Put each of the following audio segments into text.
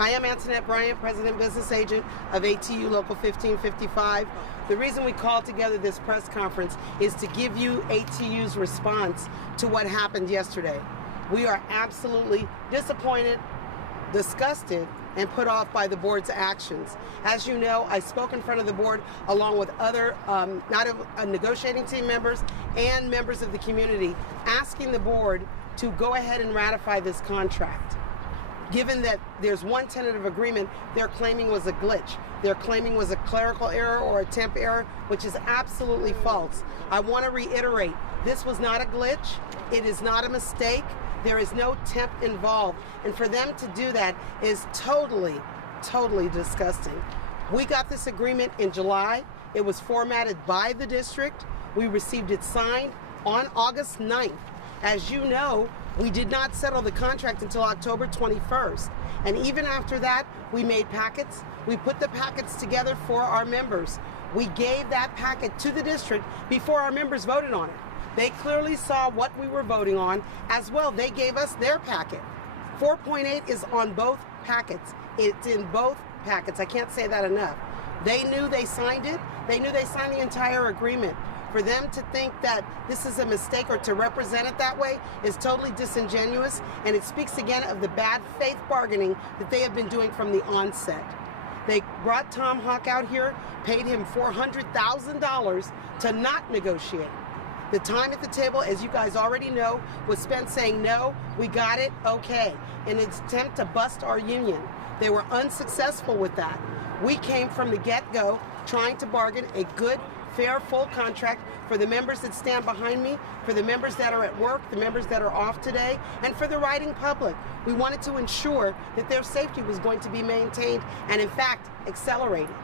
I am Antonette Bryant, President Business Agent of ATU Local 1555. The reason we called together this press conference is to give you ATU's response to what happened yesterday. We are absolutely disappointed, disgusted, and put off by the board's actions. As you know, I spoke in front of the board along with other negotiating team members and members of the community, asking the board to go ahead and ratify this contract. Given that there's one tentative agreement they're claiming was a glitch. They're claiming was a clerical error or a temp error, which is absolutely false. I want to reiterate, this was not a glitch. It is not a mistake. There is no temp involved. And for them to do that is totally, totally disgusting. We got this agreement in July. It was formatted by the district. We received it signed on August 9th. As you know, we did not settle the contract until October 21st. And even after that, we made packets. We put the packets together for our members. We gave that packet to the district before our members voted on it. They clearly saw what we were voting on. As well, they gave us their packet. 4.8 is on both packets. It's in both packets. I can't say that enough. They knew they signed it. They knew they signed the entire agreement. For them to think that this is a mistake or to represent it that way is totally disingenuous, and it speaks again of the bad faith bargaining that they have been doing from the onset. They brought Tom Hock out here, paid him $400,000 to not negotiate. The time at the table, as you guys already know, was spent saying, no, we got it, okay, in an attempt to bust our union. They were unsuccessful with that. We came from the get-go trying to bargain a good, fair, full contract for the members that stand behind me, for the members that are at work, the members that are off today, and for the riding public. We wanted to ensure that their safety was going to be maintained and, in fact, accelerated.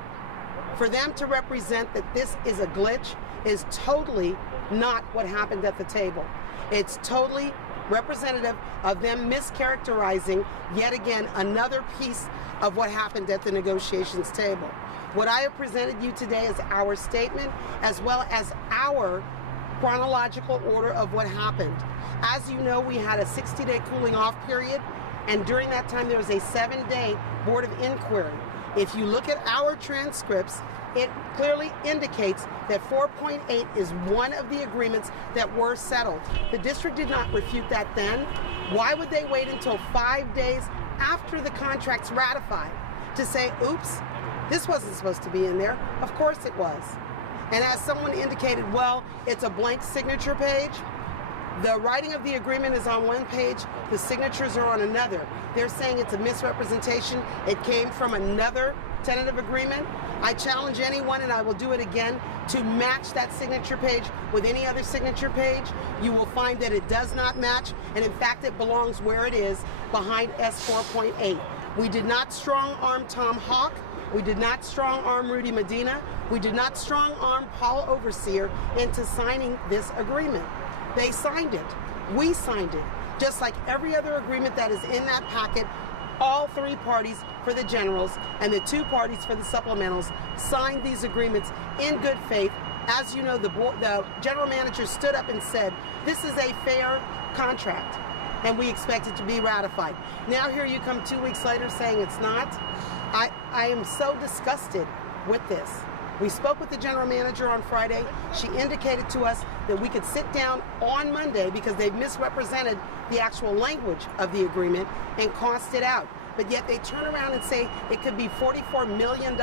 For them to represent that this is a glitch is totally not what happened at the table. It's totally representative of them mischaracterizing, yet again, another piece of what happened at the negotiations table. What I have presented you today is our statement, as well as our chronological order of what happened. As you know, we had a 60-day cooling off period, and during that time there was a 7-day board of inquiry. If you look at our transcripts, it clearly indicates that 4.8 is one of the agreements that were settled. The district did not refute that then. Why would they wait until 5 days after the contract's ratified to say, oops, this wasn't supposed to be in there? Of course it was. And as someone indicated, well, it's a blank signature page. The writing of the agreement is on one page, the signatures are on another. They're saying it's a misrepresentation. It came from another tentative agreement. I challenge anyone, and I will do it again, to match that signature page with any other signature page. You will find that it does not match, and in fact it belongs where it is, behind S4.8. We did not strong-arm Tom Hock. We did not strong-arm Rudy Medina. We did not strong-arm Paul Overseer into signing this agreement. They signed it. We signed it. Just like every other agreement that is in that packet, all three parties for the generals and the two parties for the supplementals signed these agreements in good faith. As you know, the general manager stood up and said, this is a fair contract, and we expect it to be ratified. Now here you come 2 weeks later saying it's not. I am so disgusted with this. We spoke with the general manager on Friday. She indicated to us that we could sit down on Monday because they've misrepresented the actual language of the agreement and cost it out. But yet they turn around and say it could be $44 million.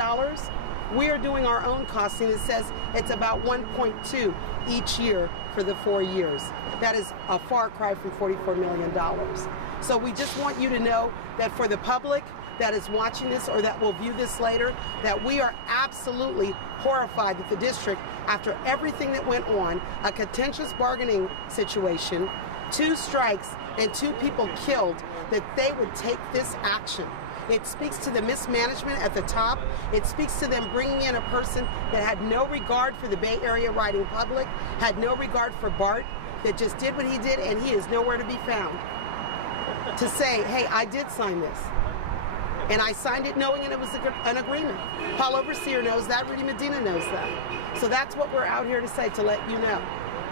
We are doing our own costing. It says it's about 1.2 each year for the 4 years. That is a far cry from $44 million. So we just want you to know that for the public that is watching this or that will view this later, that we are absolutely horrified that the district, after everything that went on, a contentious bargaining situation, 2 strikes and 2 people killed, that they would take this action. It speaks to the mismanagement at the top. It speaks to them bringing in a person that had no regard for the Bay Area riding public, had no regard for BART, that just did what he did, and he is nowhere to be found. To say, hey, I did sign this. And I signed it knowing it was an agreement. Paul Overseer knows that. Rudy Medina knows that. So that's what we're out here to say, to let you know.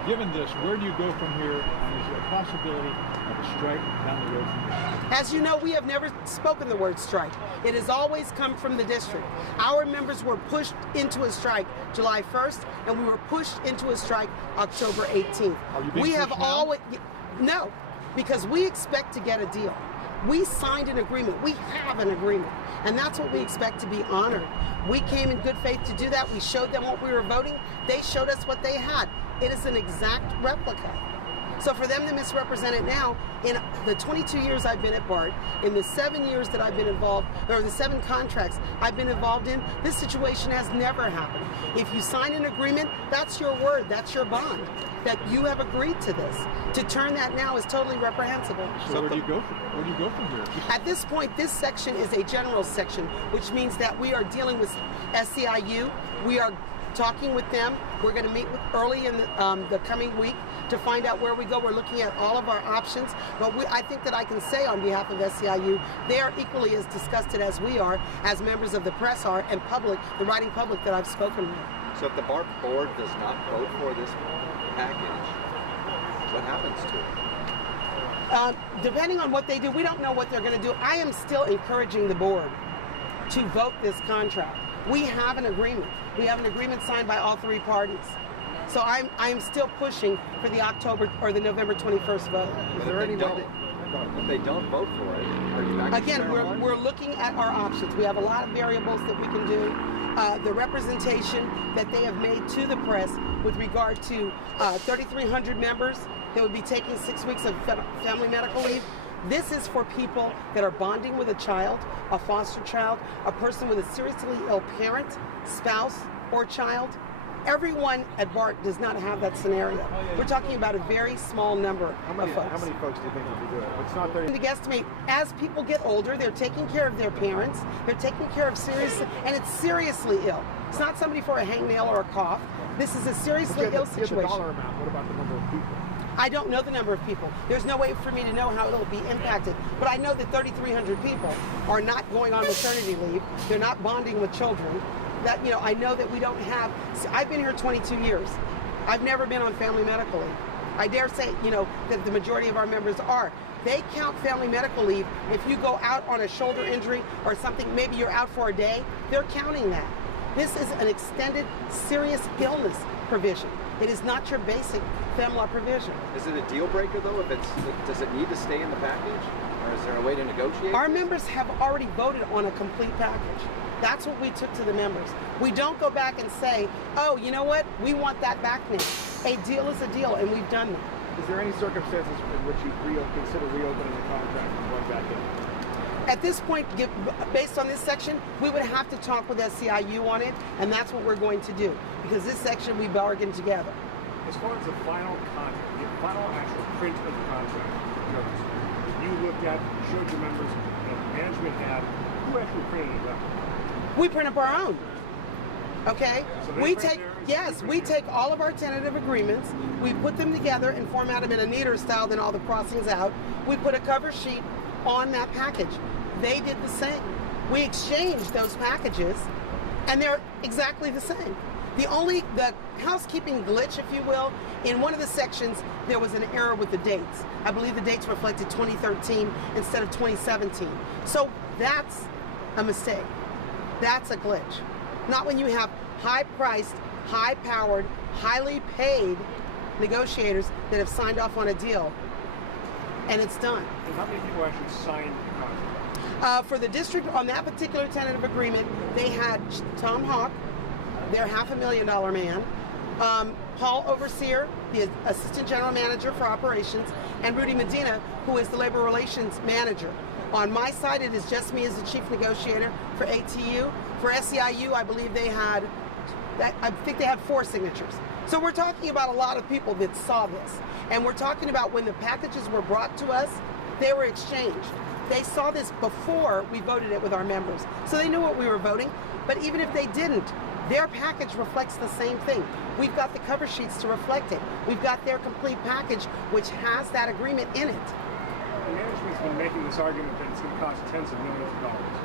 Given this, where do you go from here? And is there a possibility of a strike down the road from here? As you know, we have never spoken the word strike. It has always come from the district. Our members were pushed into a strike July 1st, and we were pushed into a strike October 18th. Are you being we have pushed now? always, no, because we expect to get a deal. We signed an agreement. We have an agreement, and that's what we expect to be honored. We came in good faith to do that. We showed them what we were voting. They showed us what they had. It is an exact replica. So for them to misrepresent it now, in the 22 years I've been at BART, in the 7 years that I've been involved, or the 7 contracts I've been involved in, this situation has never happened. If you sign an agreement, that's your word, that's your bond, that you have agreed to this. To turn that now is totally reprehensible. So where do you go from here? At this point, this section is a general section, which means that we are dealing with SEIU. We are talking with them. We're going to meet early in the coming week to find out where we go. We're looking at all of our options, but I think that I can say on behalf of SEIU, they are equally as disgusted as we are, as members of the press are, and public, the writing public that I've spoken with. So if the BART board does not vote for this package, what happens to it? Depending on what they do, we don't know what they're going to do. I am still encouraging the board to vote this contract. We have an agreement. We have an agreement signed by all 3 parties. So I am still pushing for the October or the November 21st vote. Is there any way if they don't vote for it, are you back again, to square one? we're looking at our options. We have a lot of variables that we can do. The representation that they have made to the press with regard to 3,300 members that would be taking 6 weeks of family medical leave. This is for people that are bonding with a child, a foster child, a person with a seriously ill parent, spouse, or child. Everyone at BART does not have that scenario. We're talking about a very small number of folks. How many folks do you think would be doing it? It's not 30. To guesstimate, as people get older, they're taking care of their parents, they're taking care of and it's seriously ill. It's not somebody for a hangnail or a cough. This is a seriously ill situation. The dollar amount. What about the number of people? I don't know the number of people. There's no way for me to know how it'll be impacted. But I know that 3,300 people are not going on maternity leave. They're not bonding with children. That, I know that we don't have. I've been here 22 years. I've never been on family medical leave. I dare say, that the majority of our members are. They count family medical leave. If you go out on a shoulder injury or something, maybe you're out for a day, they're counting that. This is an extended serious illness provision. It is not your basic family law provision. Is it a deal breaker though? Does it need to stay in the package, or is there a way to negotiate? Our members have already voted on a complete package. That's what we took to the members. We don't go back and say, oh, you know what? We want that back now. A deal is a deal, and we've done that. Is there any circumstances in which you consider reopening the contract and going back in? At this point, based on this section, we would have to talk with SEIU on it, and that's what we're going to do, because this section we bargained together. As far as the final contract, the final actual print of the contract, you looked at, showed your members, and management had, who actually printed it up? We print up our own. Okay? So we take all of our tentative agreements, we put them together and format them in a neater style than all the crossings out. We put a cover sheet on that package. They did the same. We exchanged those packages, and they're exactly the same. The housekeeping glitch, if you will, in one of the sections, there was an error with the dates. I believe the dates reflected 2013 instead of 2017. So that's a mistake. That's a glitch. Not when you have high-priced, high-powered, highly paid negotiators that have signed off on a deal, and it's done. And how many people actually signed the contract? For the district, on that particular tentative agreement, they had Tom Hock, their $500,000 man, Paul Overseer, the Assistant General Manager for Operations, and Rudy Medina, who is the Labor Relations Manager. On my side, it is just me as the Chief Negotiator for ATU. For SEIU, I believe they had, I think they had 4 signatures. So we're talking about a lot of people that saw this. And we're talking about when the packages were brought to us, they were exchanged. They saw this before we voted it with our members. So they knew what we were voting. But even if they didn't, their package reflects the same thing. We've got the cover sheets to reflect it. We've got their complete package, which has that agreement in it. The management's been making this argument that it's going to cost tens of millions of dollars.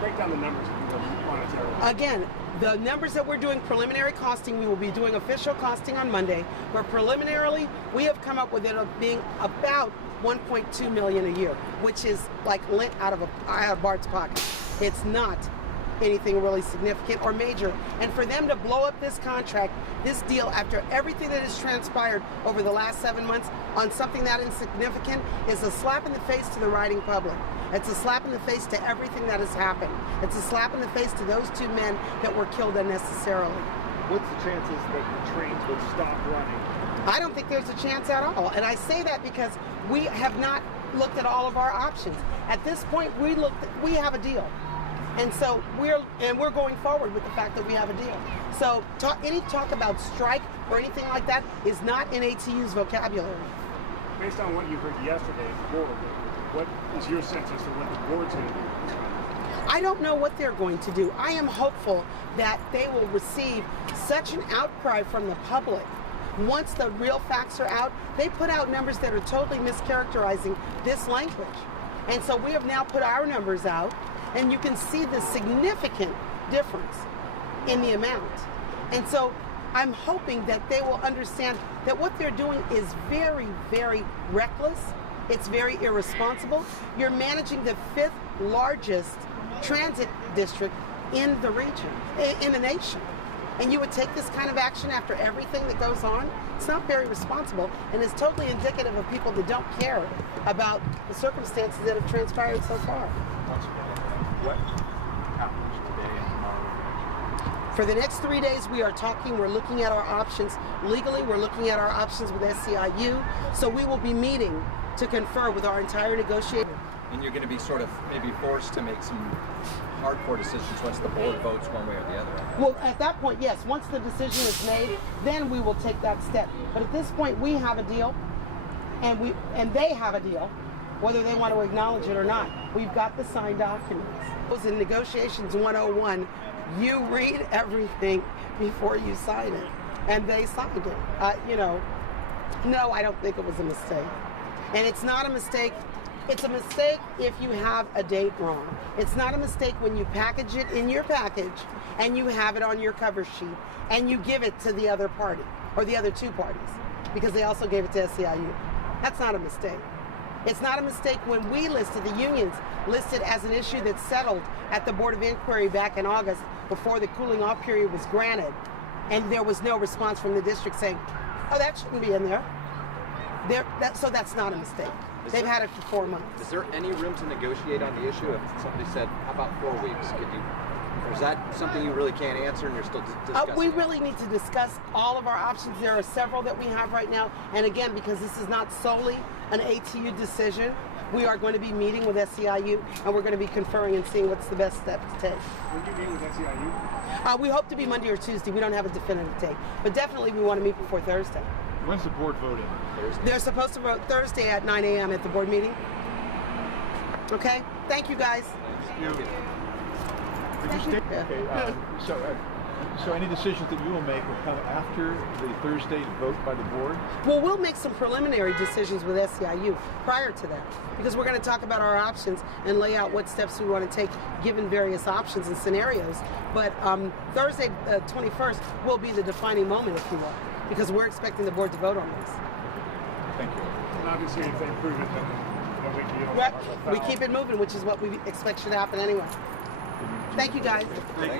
break down the numbers if you will, monetarily. Again, the numbers that we're doing preliminary costing, we will be doing official costing on Monday, but preliminarily, we have come up with it being about $1.2 million a year, which is like lint out of BART's pocket. It's not anything really significant or major. And for them to blow up this contract, this deal, after everything that has transpired over the last 7 months on something that insignificant, is a slap in the face to the riding public. It's a slap in the face to everything that has happened. It's a slap in the face to those 2 men that were killed unnecessarily. What's the chances that the trains would stop running? I don't think there's a chance at all. And I say that because we have not looked at all of our options. At this point, we have a deal. And so we're going forward with the fact that we have a deal. So any talk about strike or anything like that is not in ATU's vocabulary. Based on what you heard yesterday at the board, what is your sense as to what the board's going to do? I don't know what they're going to do. I am hopeful that they will receive such an outcry from the public. Once the real facts are out, they put out numbers that are totally mischaracterizing this language. And so we have now put our numbers out, and you can see the significant difference in the amount. And so I'm hoping that they will understand that what they're doing is very, very reckless. It's very irresponsible. You're managing the 5th largest transit district in the region, in the nation. And you would take this kind of action after everything that goes on? It's not very responsible, and it's totally indicative of people that don't care about the circumstances that have transpired so far. What happens today and tomorrow? For the next 3 days, we are talking, we're looking at our options legally, we're looking at our options with SEIU, so we will be meeting to confer with our entire negotiator. And you're going to be sort of maybe forced to make some hardcore decisions once the board votes one way or the other. Well, at that point, yes. Once the decision is made, then we will take that step. But at this point, we have a deal, and they have a deal, whether they want to acknowledge it or not. We've got the signed documents. It was in Negotiations 101. You read everything before you sign it, and they signed it. No, I don't think it was a mistake. And it's not a mistake. It's a mistake if you have a date wrong. It's not a mistake when you package it in your package and you have it on your cover sheet and you give it to the other party or the other 2 parties because they also gave it to SEIU. That's not a mistake. It's not a mistake when we listed, the unions listed as an issue that's settled at the Board of Inquiry back in August before the cooling off period was granted, and there was no response from the district saying, oh, that shouldn't be in there. So that's not a mistake. They've had it for 4 months. Is there any room to negotiate on the issue? If somebody said, how about 4 weeks? Or is that something you really can't answer and you're still discussing? We really need to discuss all of our options. There are several that we have right now. And again, because this is not solely an ATU decision, we are going to be meeting with SEIU and we're going to be conferring and seeing what's the best step to take. When do you meet with SEIU? We hope to be Monday or Tuesday. We don't have a definitive date. But definitely we want to meet before Thursday. When's the board voting? Thursday. They're supposed to vote Thursday at 9 a.m. at the board meeting. Okay? Thank you, guys. Okay, so any decisions that you will make will come after the Thursday vote by the board? Well, we'll make some preliminary decisions with SEIU prior to that because we're going to talk about our options and lay out what steps we want to take given various options and scenarios. But Thursday, 21st, will be the defining moment, if you will, because we're expecting the board to vote on this. Thank you. And obviously, if they approve it, then no big deal. Right. We keep it moving, which is what we expect should happen anyway. Thank you, guys. Thank you.